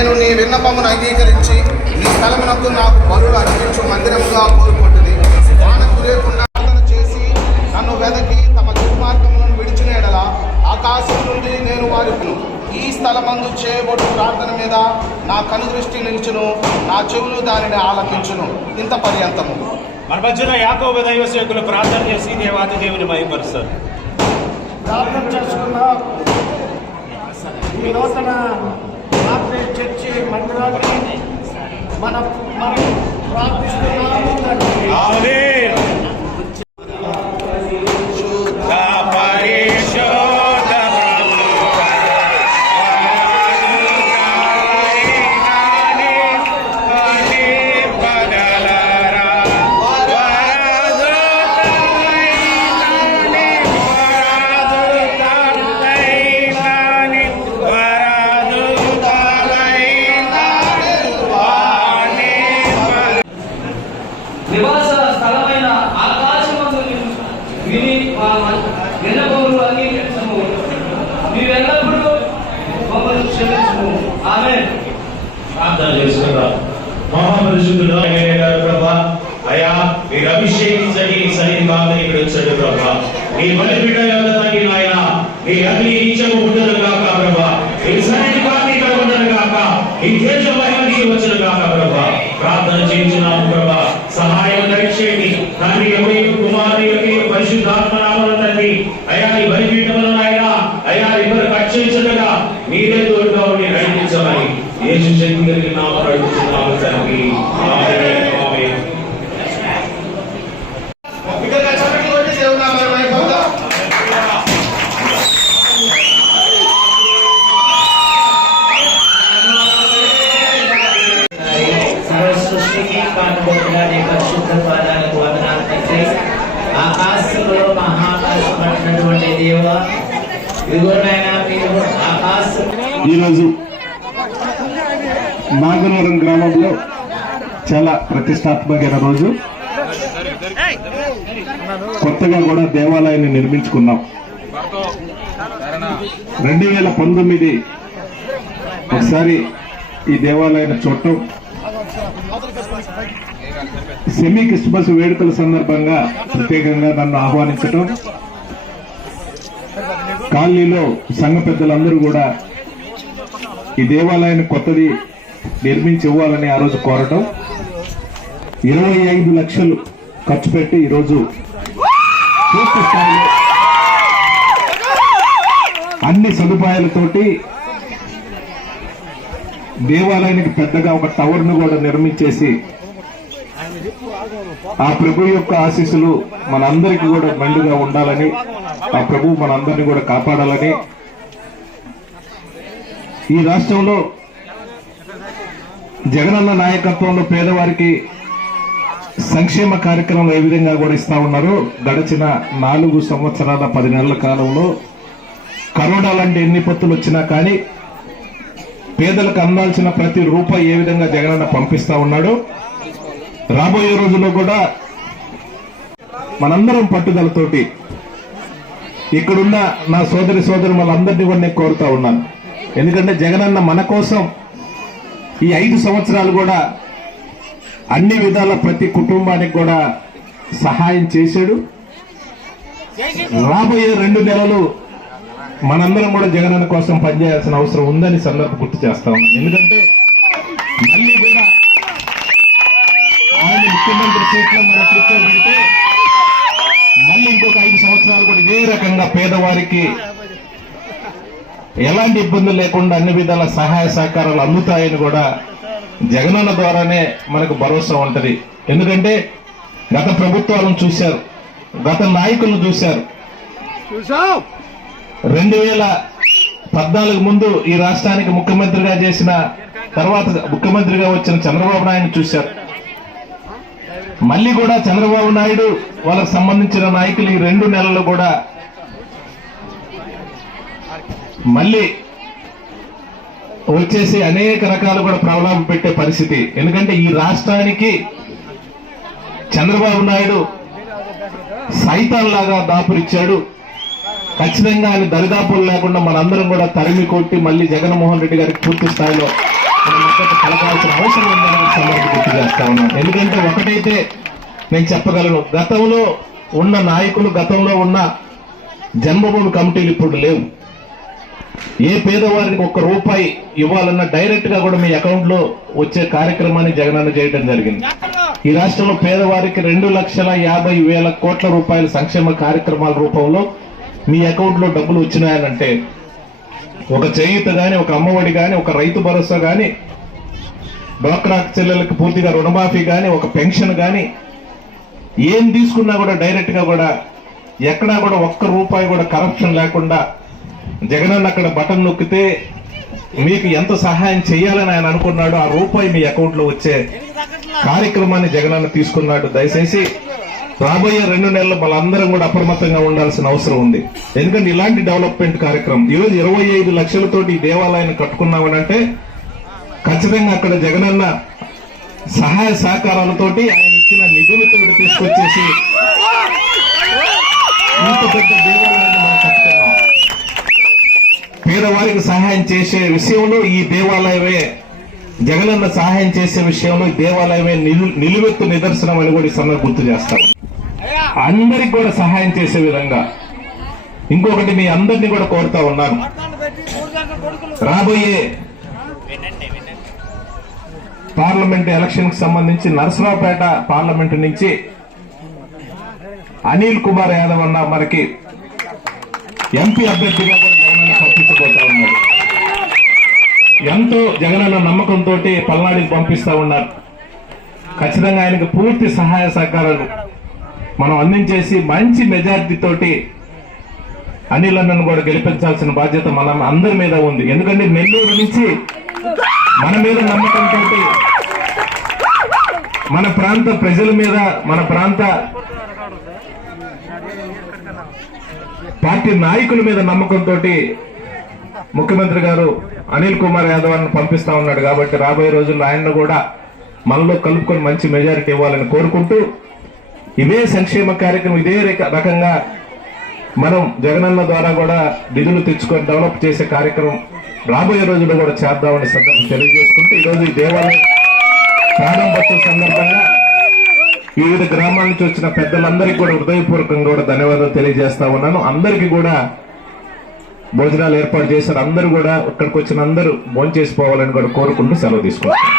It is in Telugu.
నేను నీ విన్నపమును అంగీకరించి నీ స్థలమునకు నాకు బలులు అర్పించు మందిరముగా కోరుకుంటుంది. వానకు లేకుండా ప్రార్థన చేసి నన్ను వెదకి తమ దుర్మార్గములను విడిచిన ఎడల ఆకాశం నుండి నేను వారికి ఈ స్థలమందు చేయబడు ప్రార్థన మీద నా కనుదృష్టి నిలుచును, నా చెవులు దానిని ఆలకించును. ఇంత పర్యంతము మన మధ్యన యాకోబు దైవ సేవకులు ప్రార్థన చేసి దేవాది దేవుని మహిమపరుస్తారు. ప్రార్థన చేసుకున్న ఈ నూతన మార్కెట్ చర్చి మందిరాన్ని మనం ప్రార్థిస్తున్నాము. నివాస స్థలమైన ఆకాశమందు విని విన్నపములు అంగీకరించము. నీవెల్లప్పుడూ మమ్మల్ని క్షమించము. ఆమేన్. ప్రార్థన చేసుకుందాం. మహాపరిశుద్ధుడు ప్రభా, అయా మీరు అభిషేకించండి, సన్నిధి భాగం ఇక్కడ వచ్చాడు ప్రభా. మీ బలిపీఠ తండ్రి నాయన మీ అగ్ని నీచము ఉండదు కాక ప్రభా, మీ సన్నిధి భాగం ఇక్కడ ఉండదు కాక, ఈ దేశ మహిమకి వచ్చను కాక ప్రభా. ప్రార్థన చేయించున్నాము ప్రభా, సహాయం దయచేయండి తండ్రి. ఎవరి కుమారు పరిశుద్ధాత్మ నామమున తండ్రి అయా ఈ బలిపీఠములను ఆయన అయా ఎవరు రక్షించగా మీరే తోడుగా ఉండి నడిపించమని యేసు శక్తి కలిగిన నామమున ప్రార్థిస్తున్నాము తండ్రి. ఆమేన్. ఆమేన్. పరిశుద్ధ పాదాలకు వందనాలు తండ్రి. ఆకాశంలో మహాకాశపడినటువంటి దేవ, ఇదిగోనైనా మీరు ఆకాశం. ఈరోజు నాగనవరం గ్రామంలో చాలా ప్రతిష్టాత్మకమైన రోజు. కొత్తగా కూడా దేవాలయాన్ని నిర్మించుకున్నాం. 2019 ఒకసారి ఈ దేవాలయాన్ని చూడటం, సెమీ క్రిస్మస్ వేడుకల సందర్భంగా ప్రత్యేకంగా నన్ను ఆహ్వానించటం, కాలనీలో సంఘ పెద్దలందరూ కూడా ఈ దేవాలయాన్ని కొత్తది నిర్మించి ఇవ్వాలని ఆ రోజు కోరటం, 25 లక్షలు ఖర్చు పెట్టి ఈరోజు పూర్తి స్థాయిలో అన్ని సదుపాయాలతోటి దేవాలయానికి పెద్దగా ఒక టవర్ ను కూడా నిర్మించేసి ఆ ప్రభు యొక్క ఆశీస్సులు మనందరికీ కూడా మెండుగా ఉండాలని, ఆ ప్రభు మనందరినీ కూడా కాపాడాలని, ఈ రాష్ట్రంలో జగనన్న నాయకత్వంలో పేదవారికి సంక్షేమ కార్యక్రమాలు ఏ విధంగా కూడా ఇస్తా ఉన్నారో, గడిచిన 4 సంవత్సరాల 10 నెలల కాలంలో కరోనా లాంటి ఎన్ని పత్తులు వచ్చినా కానీ పేదలకు అందాల్సిన ప్రతి రూపాయి ఏ విధంగా జగనన్న పంపిస్తా ఉన్నాడో, రాబోయే రోజుల్లో కూడా మనందరం పట్టుదలతోటి ఇక్కడున్న నా సోదరి వాళ్ళందరినీ కూడా నేను కోరుతా ఉన్నాను. ఎందుకంటే జగనన్న మన కోసం ఈ 5 సంవత్సరాలు కూడా అన్ని విధాల ప్రతి కుటుంబానికి కూడా సహాయం చేశాడు. రాబోయే 2 నెలలు మనందరం కూడా జగనన్న కోసం పనిచేయాల్సిన అవసరం ఉందని సందర్భం గుర్తు చేస్తా ఉన్నాం. ఎందుకంటే మళ్ళీ కూడా ఆయన ముఖ్యమంత్రి సీట్లో మన కూర్చోబెడితే మళ్ళీ ఇంకొక 5 సంవత్సరాలు కూడా ఇదే రకంగా పేదవారికి ఎలాంటి ఇబ్బందులు లేకుండా అన్ని విధాల సహాయ సహకారాలు అందుతాయని కూడా జగనన్న ద్వారానే మనకు భరోసా ఉంటది. ఎందుకంటే గత ప్రభుత్వాలను చూశారు, గత నాయకులను చూశారు. 2014 ముందు ఈ రాష్ట్రానికి ముఖ్యమంత్రిగా చేసిన తర్వాత ముఖ్యమంత్రిగా వచ్చిన చంద్రబాబు నాయుడు చూశారు. మళ్ళీ కూడా చంద్రబాబు నాయుడు వాళ్ళకు సంబంధించిన నాయకులు ఈ 2 నెలలు కూడా మళ్ళీ వచ్చేసి అనేక రకాలు కూడా ప్రలోభం పెట్టే పరిస్థితి. ఎందుకంటే ఈ రాష్ట్రానికి చంద్రబాబు నాయుడు సైతాన్లాగా దాపురిచ్చాడు. ఖచ్చితంగా ఆయన దరిదాపులు లేకుండా మనందరం కూడా తరిమి కొట్టి మళ్ళీ జగన్మోహన్ రెడ్డి గారికి పూర్తి స్థాయిలో బాధ్యత కలగాల్సిన అవసరం ఉందని సందర్భంగా గుర్తు చేస్తా ఉన్నాను. ఎందుకంటే ఒకటైతే నేను చెప్పగలను, గతంలో ఉన్న నాయకులు, గతంలో ఉన్న జన్మభూమి కమిటీలు ఇప్పుడు లేవు. ఏ పేదవారికి ఒక్క రూపాయి ఇవ్వాలన్నా డైరెక్ట్ గా కూడా మీ అకౌంట్ లో వచ్చే కార్యక్రమాన్ని జగనన్న చేయడం జరిగింది. ఈ రాష్ట్రంలో పేదవారికి 2,50,000 కోట్ల రూపాయల సంక్షేమ కార్యక్రమాల రూపంలో మీ అకౌంట్ లో డబ్బులు వచ్చినాయనంటే, ఒక చేయూత గాని, ఒక అమ్మఒడి గాని, ఒక రైతు భరోసా గాని, డ్వాక్రా చెల్లెలకు పూర్తిగా రుణమాఫీ గాని, ఒక పెన్షన్ గాని, ఏం తీసుకున్నా కూడా డైరెక్ట్ గా కూడా ఎక్కడా కూడా ఒక్క రూపాయి కూడా కరప్షన్ లేకుండా జగనన్న అక్కడ బటన్ నొక్కితే మీకు ఎంత సహాయం చేయాలని ఆయన అనుకున్నాడు, ఆ రూపాయి మీ అకౌంట్ లో వచ్చే కార్యక్రమాన్ని జగనన్న తీసుకున్నాడు. దయచేసి రాబోయే 2 నెలలు మనందరం కూడా అప్రమత్తంగా ఉండాల్సిన అవసరం ఉంది. ఎందుకంటే ఇలాంటి డెవలప్మెంట్ కార్యక్రమం ఈరోజు 25 లక్షలతోటి ఈ దేవాలయాన్ని కట్టుకున్నామనంటే ఖచ్చితంగా అక్కడ జగనన్న సహాయ సహకారాలతోటి, ఆయన ఇచ్చిన నిధులతో తీసుకొచ్చేసి ఇంత పెద్ద దేవాలయాన్ని మనం కట్టుకున్నాం. పేదవారికి సహాయం చేసే విషయంలో ఈ దేవాలయమే, జగనన్న సహాయం చేసే విషయంలో ఈ దేవాలయమే నిలువెత్తు నిదర్శనం అని కూడా ఈ సమయం గుర్తు చేస్తాం. అందరికి కూడా సహాయం చేసే విధంగా ఇంకొకటి మీ అందరినీ కూడా కోరుతా ఉన్నాను, రాబోయే పార్లమెంట్ ఎలక్షన్ కి సంబంధించి నరసరావుపేట పార్లమెంట్ నుంచి అనిల్ కుమార్ యాదవ్ అన్న మనకి ఎంపీ అభ్యర్థిగా కూడా జగనన్న పంపించబోతా ఉన్నారు. ఎంతో జగనన్న నమ్మకంతో పల్నాడుకి పంపిస్తా ఉన్నారు. ఖచ్చితంగా ఆయనకు పూర్తి సహాయ సహకారాలు మనం అందించేసి మంచి మెజారిటీ తోటి అనిల్ అన్నను కూడా గెలిపించాల్సిన బాధ్యత మన అందరి మీద ఉంది. ఎందుకంటే నెల్లూరు నుంచి మన మీద నమ్మకంతో, మన ప్రాంత ప్రజల మీద, మన ప్రాంత పార్టీ నాయకుల మీద నమ్మకంతో ముఖ్యమంత్రి గారు అనిల్ కుమార్ యాదవ్ అని పంపిస్తా ఉన్నాడు. కాబట్టి రాబోయే రోజుల్లో ఆయన్ను కూడా మనలో కలుపుకొని మంచి మెజారిటీ ఇవ్వాలని కోరుకుంటూ, ఇదే సంక్షేమ కార్యక్రమం ఇదే రకంగా మనం జగనన్న ద్వారా కూడా నిధులు తెచ్చుకొని డెవలప్ చేసే కార్యక్రమం రాబోయే రోజుల్లో కూడా చేద్దామని సందర్భం తెలియజేసుకుంటూ, ఈరోజు ఈ దేవాలయం ప్రారంభోత్సవ సందర్భంగా వివిధ గ్రామాల నుంచి వచ్చిన పెద్దలందరికీ కూడా హృదయపూర్వకంగా కూడా ధన్యవాదాలు తెలియజేస్తా ఉన్నాను. అందరికీ కూడా భోజనాలు ఏర్పాటు చేశారు. అందరూ కూడా ఇక్కడికి వచ్చిన అందరూ భోంచేసిపోవాలని కూడా కోరుకుంటూ సెలవు తీసుకుంటారు.